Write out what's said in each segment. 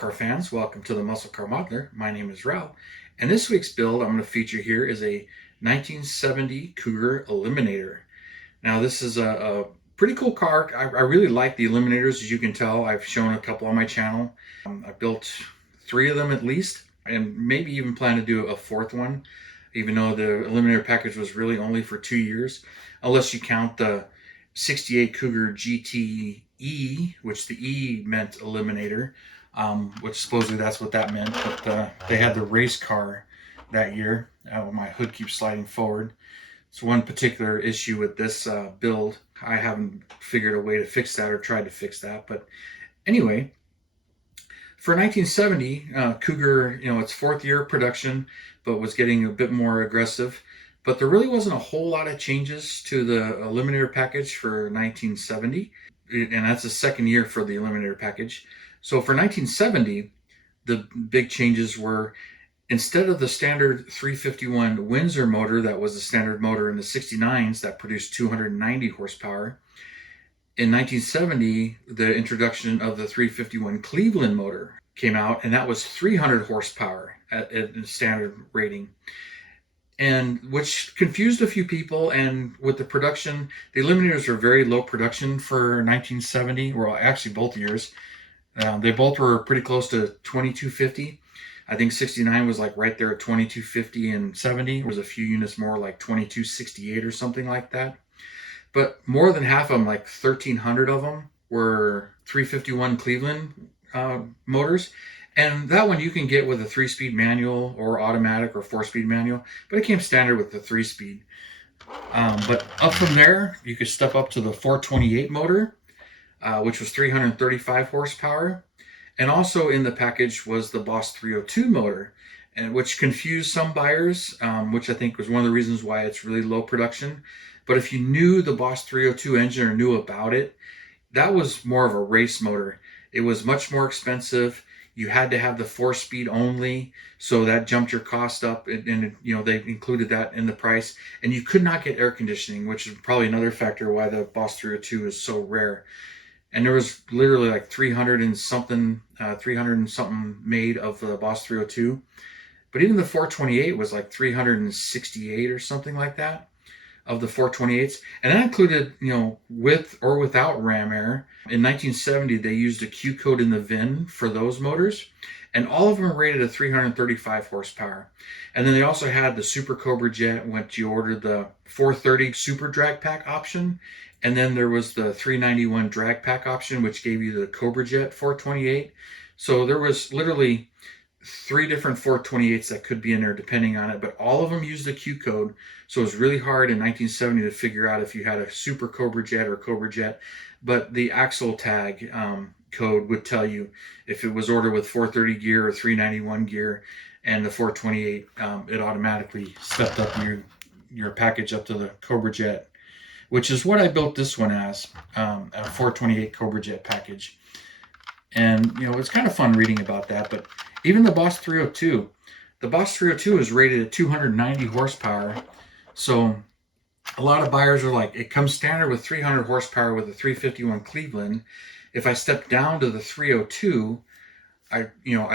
car fans, welcome to the Muscle Car Modeler. My name is Ralph, and this week's build I'm going to feature here is a 1970 Cougar Eliminator. Now this is a pretty cool car. I really like the Eliminators, as you can tell. I've shown a couple on my channel. I built 3 of them at least, and maybe even plan to do a 4th one, even though the Eliminator package was really only for 2 years, unless you count the 68 Cougar GTE, which the E meant Eliminator, which supposedly that's what that meant, but they had the race car that year. My hood keeps sliding forward. It's one particular issue with this build. I haven't figured a way to fix that or tried to fix that, but anyway, for 1970, Cougar, its 4th year of production, but was getting a bit more aggressive. But there really wasn't a whole lot of changes to the Eliminator package for 1970, and that's the 2nd year for the Eliminator package. So for 1970, the big changes were, instead of the standard 351 Windsor motor that was the standard motor in the 69s that produced 290 horsepower, in 1970, the introduction of the 351 Cleveland motor came out, and that was 300 horsepower at the standard rating, and which confused a few people. And with the production, the Eliminators were very low production for 1970. Well, actually both years. They both were pretty close to 2250. I think 69 was like right there at 2250, and 70 was a few units more, like 2268 or something like that. But more than half of them, like 1,300 of them, were 351 Cleveland motors. And that one you can get with a 3-speed manual or automatic or 4-speed manual, but it came standard with the 3-speed. But up from there, you could step up to the 428 motor, which was 335 horsepower. And also in the package was the Boss 302 motor, and which confused some buyers, which I think was one of the reasons why it's really low production. But if you knew the Boss 302 engine or knew about it, that was more of a race motor. It was much more expensive. You had to have the 4-speed only, so that jumped your cost up, and they included that in the price. And you could not get air conditioning, which is probably another factor why the Boss 302 is so rare. And there was literally like 300 and something made of the Boss 302. But even the 428 was like 368 or something like that of the 428s. And that included, with or without ram air. In 1970, they used a Q code in the VIN for those motors, and all of them were rated at 335 horsepower. And then they also had the Super Cobra Jet, which you ordered the 430 Super Drag Pack option. And then there was the 391 Drag Pack option, which gave you the Cobra Jet 428. So there was literally 3 different 428s that could be in there depending on it, but all of them used the Q code. So it was really hard in 1970 to figure out if you had a Super Cobra Jet or Cobra Jet. But the axle tag code would tell you if it was ordered with 430 gear or 391 gear, and the 428, it automatically stepped up your package up to the Cobra Jet, which is what I built this one as, a 428 Cobra Jet package. And, it's kind of fun reading about that. But even the Boss 302, the Boss 302 is rated at 290 horsepower. So a lot of buyers are like, it comes standard with 300 horsepower with the 351 Cleveland. If I step down to the 302, I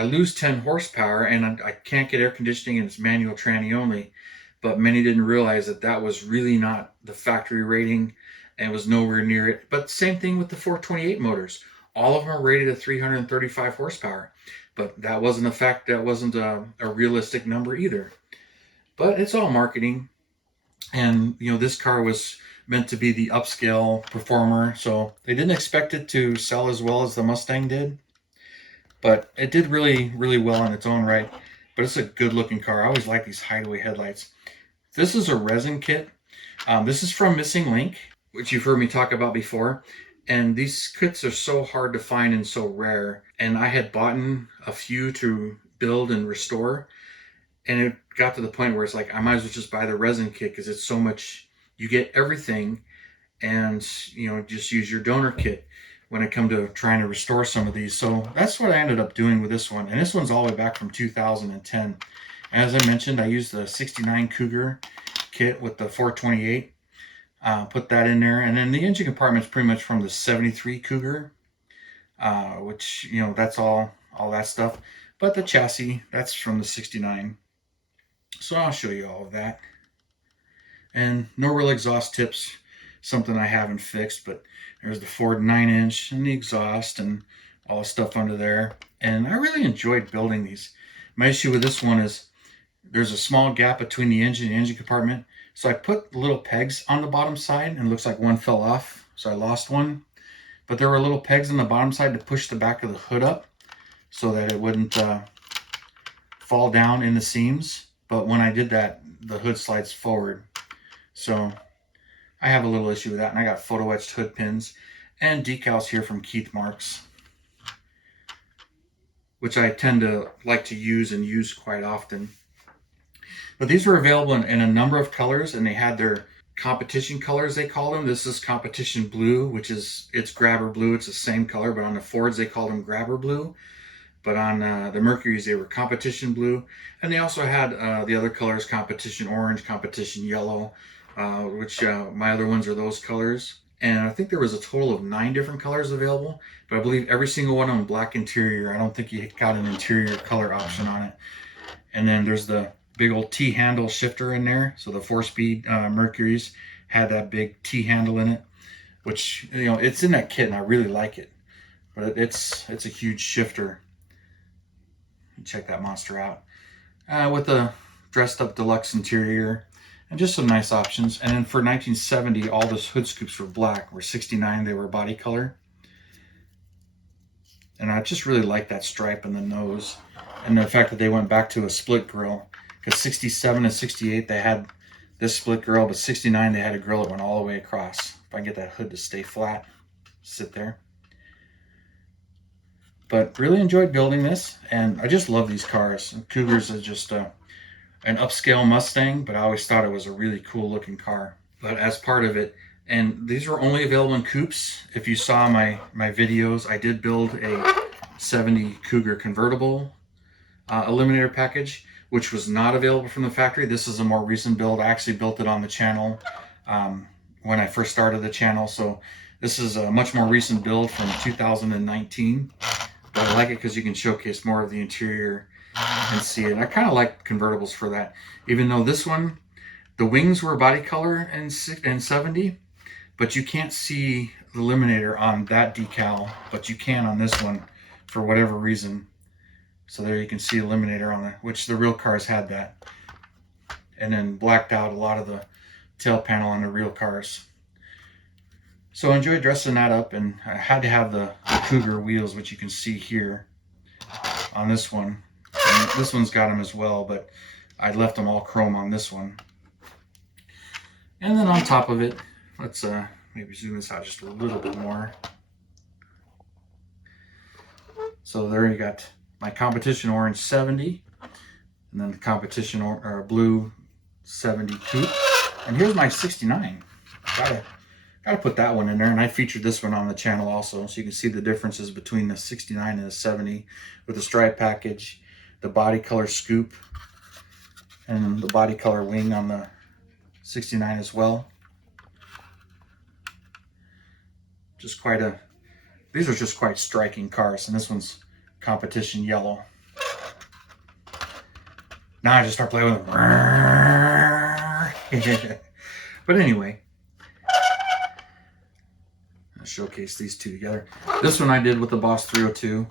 lose 10 horsepower, and I can't get air conditioning, and it's manual tranny only. But many didn't realize that was really not the factory rating, and was nowhere near it. But same thing with the 428 motors. All of them are rated at 335 horsepower. But that wasn't a realistic number either. But it's all marketing. And, this car was meant to be the upscale performer. So they didn't expect it to sell as well as the Mustang did. But it did really, really well in its own right. But it's a good looking car. I always like these hideaway headlights. This is a resin kit. This is from Missing Link, which you've heard me talk about before. And these kits are so hard to find and so rare. And I had bought a few to build and restore. And it got to the point where it's like, I might as well just buy the resin kit, because it's so much, you get everything, and, just use your donor kit when it comes to trying to restore some of these. So that's what I ended up doing with this one. And this one's all the way back from 2010. As I mentioned, I used the 69 Cougar kit with the 428. Put that in there. And then the engine compartment's pretty much from the 73 Cougar, which, that's all all that stuff. But the chassis, that's from the 69. So I'll show you all of that. And no real exhaust tips, something I haven't fixed, but there's the Ford 9-inch and the exhaust and all the stuff under there. And I really enjoyed building these. My issue with this one is there's a small gap between the engine and the engine compartment. So I put little pegs on the bottom side, and it looks like one fell off, so I lost one. But there were little pegs on the bottom side to push the back of the hood up so that it wouldn't fall down in the seams. But when I did that, the hood slides forward. So I have a little issue with that. And I got photo etched hood pins and decals here from Keith Marks, which I tend to like to use quite often. But these were available in a number of colors, and they had their competition colors, they call them. This is competition blue, which is, it's grabber blue. It's the same color, but on the Fords, they call them grabber blue. But on the Mercurys, they were competition blue. And they also had the other colors, competition orange, competition yellow, which my other ones are those colors. And I think there was a total of 9 different colors available, but I believe every single one of them black interior. I don't think you got an interior color option on it. And then there's the big old T-handle shifter in there. So the 4-speed Mercurys had that big T-handle in it, which, you know, it's in that kit and I really like it. But it's a huge shifter. Check that monster out. With a dressed up deluxe interior and just some nice options. And then for 1970, all those hood scoops were black. Where 69, they were body color. And I just really like that stripe in the nose. And the fact that they went back to a split grille. Because 67 and 68, they had this split grille, but 69, they had a grille that went all the way across. If I can get that hood to stay flat, sit there. But really enjoyed building this, and I just love these cars. And Cougars is just an upscale Mustang, but I always thought it was a really cool looking car. But as part of it, and these were only available in coupes. If you saw my videos, I did build a 70 Cougar Convertible Eliminator package, which was not available from the factory. This is a more recent build. I actually built it on the channel when I first started the channel. So this is a much more recent build from 2019. But I like it because you can showcase more of the interior and see it. I kind of like convertibles for that. Even though this one, the wings were body color in 70, but you can't see the Eliminator on that decal, but you can on this one for whatever reason. So there you can see Eliminator on there, which the real cars had that. And then blacked out a lot of the tail panel on the real cars. So I enjoyed dressing that up, and I had to have the Cougar wheels, which you can see here on this one. And this one's got them as well, but I left them all chrome on this one. And then on top of it, let's maybe zoom this out just a little bit more. So there you got my competition orange 70, and then the competition blue 70 coupe. And here's my 69. Gotta put that one in there, and I featured this one on the channel also, so you can see the differences between the 69 and the 70 with the stripe package, the body color scoop, and the body color wing on the 69 as well. Just quite a, these are just quite striking cars, and this one's competition yellow. Now I just start playing with them. But anyway, I'll showcase these two together. This one I did with the Boss 302,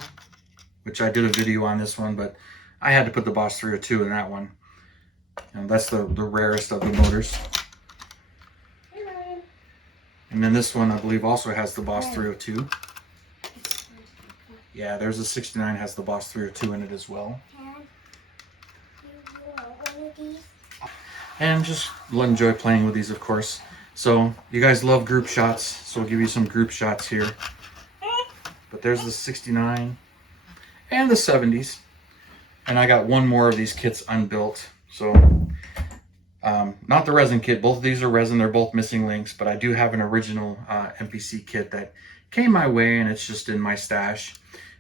which I did a video on this one, but I had to put the Boss 302 in that one. And that's the rarest of the motors. And then this one I believe also has the Boss 302. Yeah, there's a 69 has the Boss 302 in it as well. And just enjoy playing with these, of course. So you guys love group shots, so I'll give you some group shots here. But there's the 69 and the 70s. And I got one more of these kits unbuilt. So not the resin kit. Both of these are resin. They're both missing links, but I do have an original MPC kit that came my way, and it's just in my stash.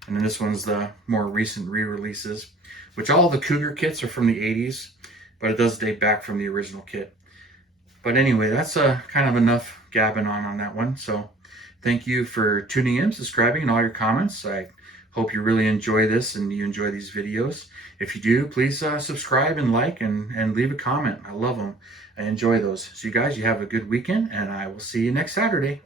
And then this one's the more recent re-releases, which all the Cougar kits are from the 80s, but it does date back from the original kit. But anyway, that's kind of enough gabbing on that one. So thank you for tuning in, subscribing, and all your comments. I Hope you really enjoy this and you enjoy these videos. If you do, please subscribe and like and leave a comment. I love them. I enjoy those. So you guys, you have a good weekend, and I will see you next Saturday.